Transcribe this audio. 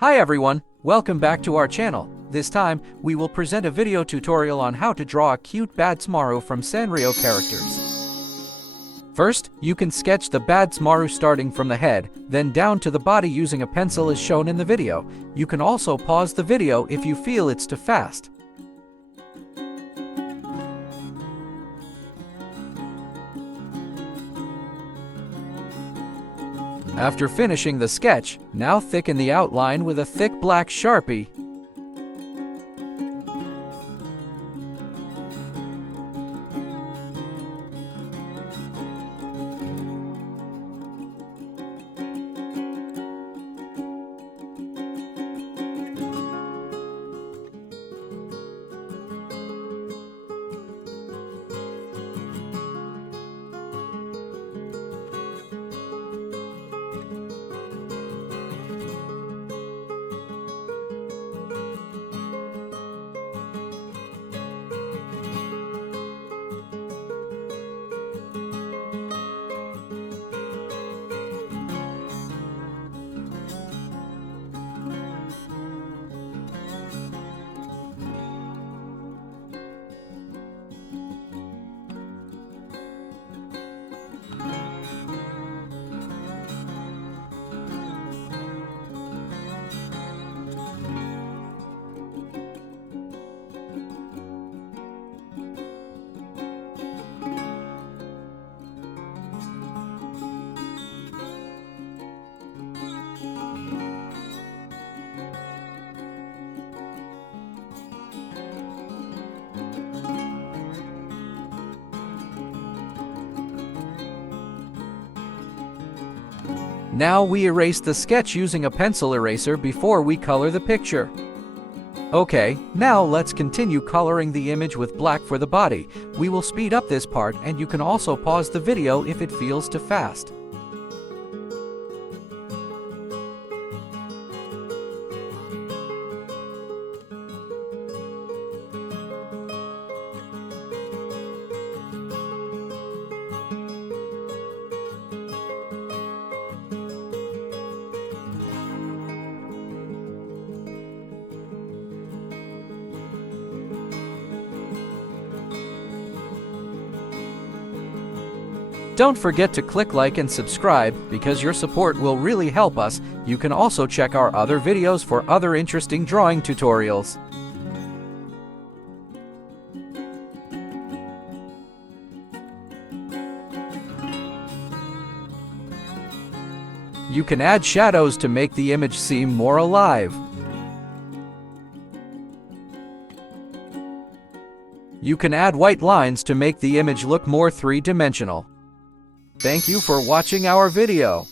Hi everyone, welcome back to our channel. This time, we will present a video tutorial on how to draw a cute Badtz-maru from Sanrio characters. First, you can sketch the Badtz-maru starting from the head, then down to the body using a pencil as shown in the video. You can also pause the video if you feel it's too fast. After finishing the sketch, now thicken the outline with a thick black Sharpie. Now we erase the sketch using a pencil eraser before we color the picture. Okay, now let's continue coloring the image with black for the body. We will speed up this part and you can also pause the video if it feels too fast. Don't forget to click like and subscribe because your support will really help us. You can also check our other videos for other interesting drawing tutorials. You can add shadows to make the image seem more alive. You can add white lines to make the image look more three-dimensional. Thank you for watching our video.